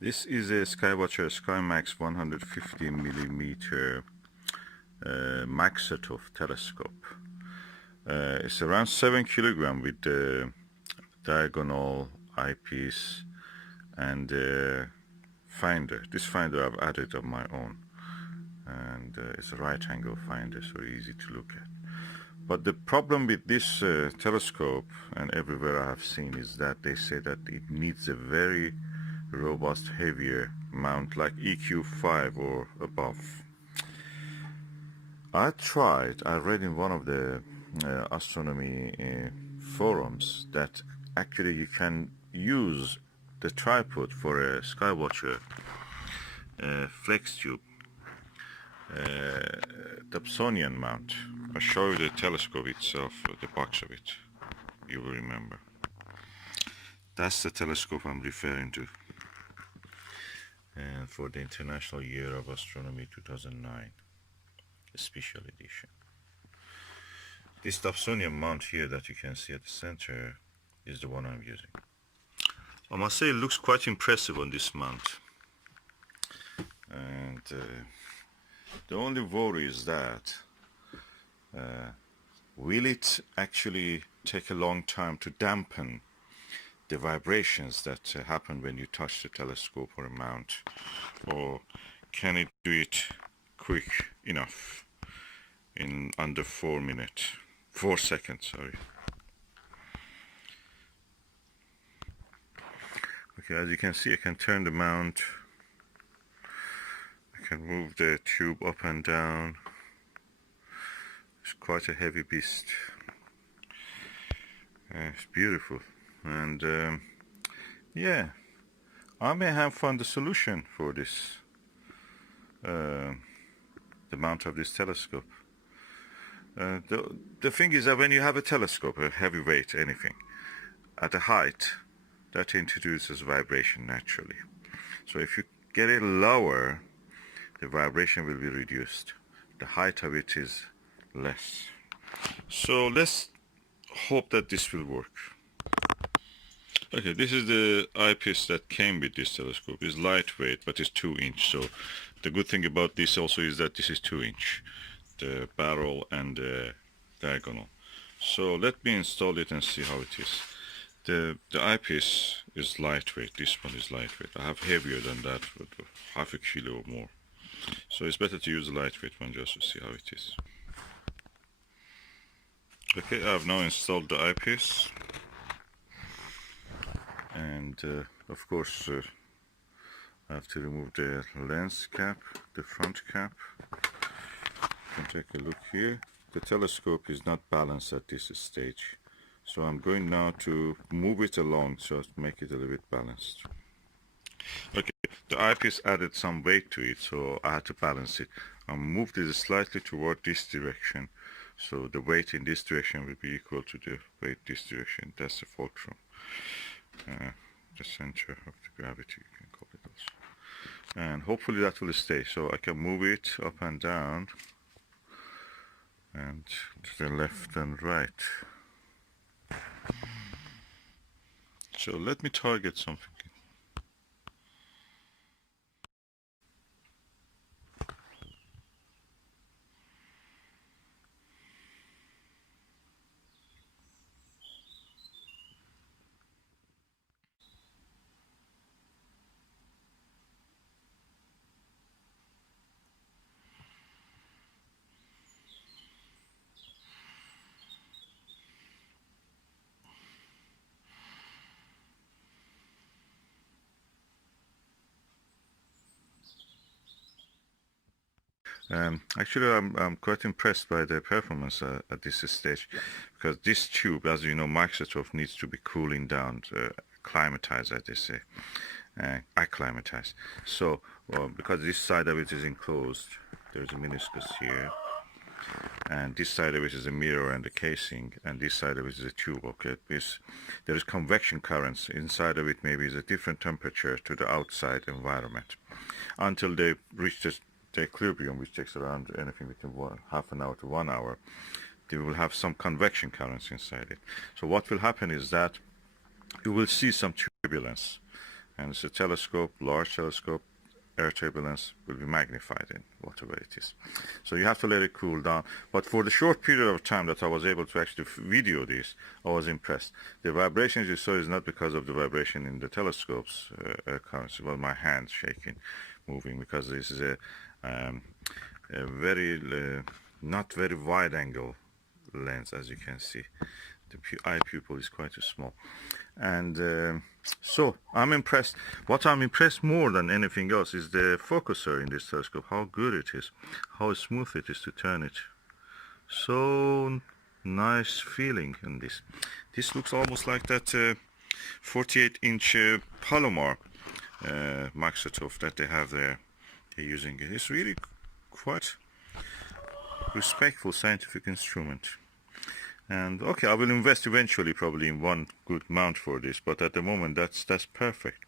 This is a Skywatcher Skymax 150mm Maksutov telescope. It's around 7 kilograms with diagonal eyepiece and finder. This finder I've added on my own, and it's a right angle finder, so easy to look at. But the problem with this telescope, and everywhere I have seen, is that they say that it needs a very robust, heavier mount like EQ5 or above. I read in one of the astronomy forums that actually you can use the tripod for a Skywatcher FlexTube Dobsonian mount. I'll show you the telescope itself, the box of it. You will remember. That's the telescope I'm referring to. And for the International Year of Astronomy 2009, a special edition. This Dobsonian mount here that you can see at the center is the one I'm using. I must say it looks quite impressive on this mount. And the only worry is that will it actually take a long time to dampen the vibrations that happen when you touch the telescope or a mount, or can it do it quick enough in under 4 seconds, sorry. Okay, as you can see, I can turn the mount, I can move the tube up and down. It's quite a heavy beast. It's beautiful. And yeah, I may have found the solution for this, the mount of this telescope. The thing is that when you have a telescope, a heavy weight, anything, at a height, that introduces vibration naturally. So if you get it lower, the vibration will be reduced. The height of it is less. So let's hope that this will work. Okay, this is the eyepiece that came with this telescope. It's lightweight, but it's 2-inch. So the good thing about this also is that this is 2-inch, the barrel and the diagonal. So let me install it and see how it is. The eyepiece is lightweight. This one is lightweight. I have heavier than that, with half a kilo or more. So it's better to use the lightweight one just to see how it is. Okay, I've now installed the eyepiece. And of course I have to remove the lens cap, the front cap. You can take a look here. The telescope is not balanced at this stage, so I'm going now to move it along so to make it a little bit balanced. Okay, the eyepiece added some weight to it, so I had to balance it. I moved it slightly toward this direction, so the weight in this direction will be equal to the weight this direction. That's the fulcrum. The center of the gravity, you can call it also. And hopefully that will stay, so I can move it up and down and to the left and right. So let me target something. Actually, I'm quite impressed by the performance at this stage, because this tube, as you know, Maksutov needs to be cooling down, climatized, as they say, acclimatized. So, because this side of it is enclosed, there's a meniscus here, and this side of it is a mirror and a casing, and this side of it is a tube. Okay, there is convection currents inside of it. Maybe is a different temperature to the outside environment until they reach the equilibrium, which takes around anything between half an hour to 1 hour. They will have some convection currents inside it. So what will happen is that you will see some turbulence and it's a telescope, large telescope. Air turbulence will be magnified in whatever it is. So you have to let it cool down. But for the short period of time that I was able to actually video this, I was impressed. The vibrations you saw is not because of the vibration in the telescope's currency, well, my hand shaking, moving, because this is a very not very wide angle lens, as you can see. The eye pupil is quite small, and so I'm impressed. What I'm impressed more than anything else is the focuser in this telescope, how good it is, how smooth it is to turn it. So nice feeling in this. This looks almost like that 48-inch Palomar Maksutov that they have there. They're using it. It's really quite respectful scientific instrument. And okay, I will invest eventually probably in one good mount for this, but at the moment that's perfect.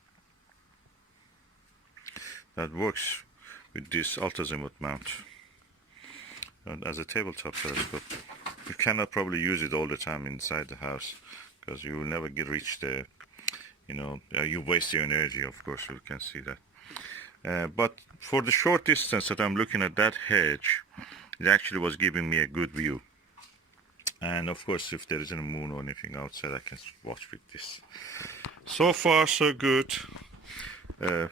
That works with this ultra-azimuth mount. And as a tabletop telescope, you cannot probably use it all the time inside the house, because you will never reach the, you waste your energy, of course, you can see that. But for the short distance that I'm looking at that hedge, it actually was giving me a good view. And of course, if there isn't a moon or anything outside, I can watch with this. So far, so good.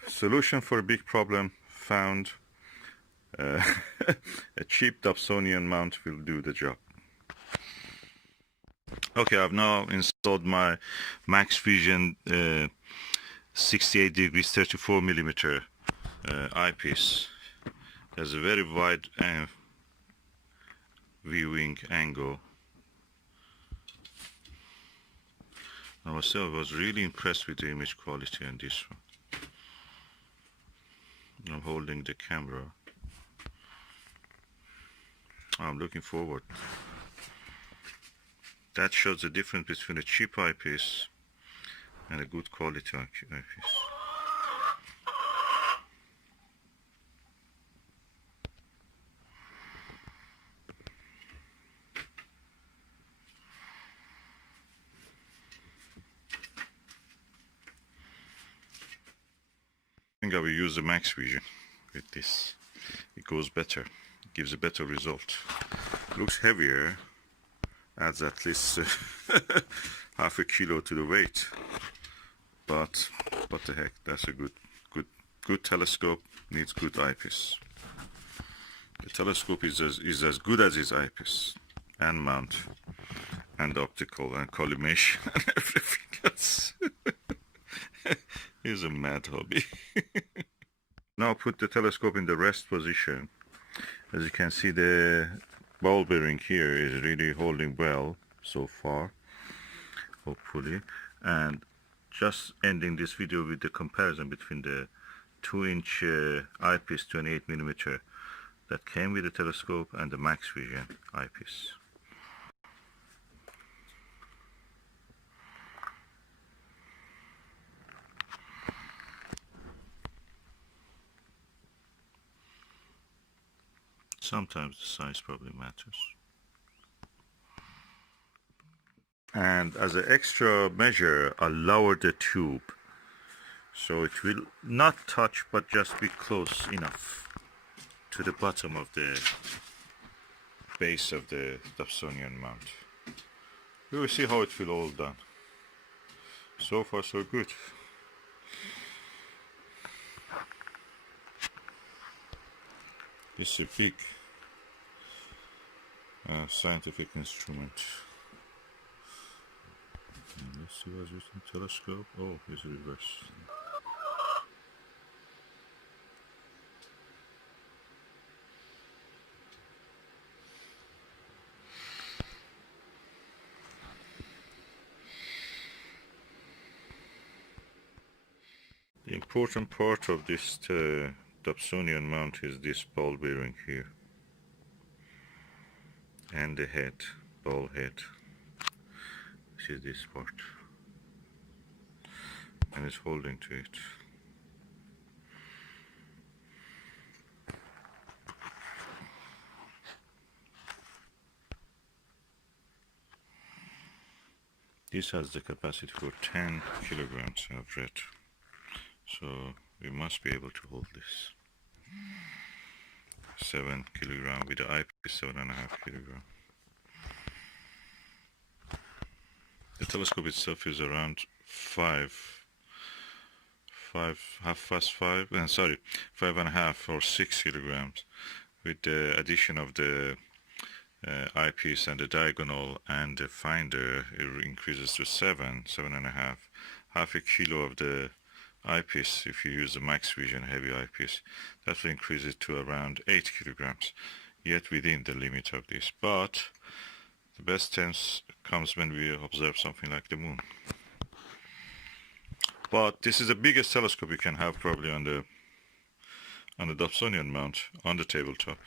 Solution for a big problem found. A cheap Dobsonian mount will do the job. Okay, I've now installed my Maxvision 68 degrees 34 millimeter eyepiece. There's a very wide viewing angle. I was really impressed with the image quality on this one. I'm holding the camera. I'm looking forward. That shows the difference between a cheap eyepiece and a good quality eyepiece. I think I will use the Maxvision with this. It goes better, it gives a better result. Looks heavier, adds at least half a kilo to the weight. But what the heck? That's a good telescope. Needs good eyepiece. The telescope is as good as its eyepiece and mount and optical and collimation and everything else. It's a mad hobby. Now put the telescope in the rest position. As you can see, the ball bearing here is really holding well so far, hopefully. And just ending this video with the comparison between the 2-inch eyepiece 28mm that came with the telescope and the Maxvision eyepiece. Sometimes the size probably matters. And as an extra measure, I lowered the tube so it will not touch but just be close enough to the bottom of the base of the Dobsonian mount. We will see how it will all done. So far so good. It's a big scientific instrument. And let's see what's using telescope. Oh, it's reverse. The important part of this Dobsonian mount is this ball bearing here and the head, ball head, which is this part, and it's holding to it. This has the capacity for 10 kilograms, I've read. So we must be able to hold this. 7 kilogram with the eyepiece, 7.5 kilogram. The telescope itself is around 5.5 or 6 kilograms. With the addition of the eyepiece and the diagonal and the finder, it increases to 7.5. Half a kilo of the eyepiece, if you use the Maxvision heavy eyepiece, that will increase it to around 8 kilograms, yet within the limit of this. But the best chance comes when we observe something like the moon. But this is the biggest telescope you can have probably on the Dobsonian mount on the tabletop.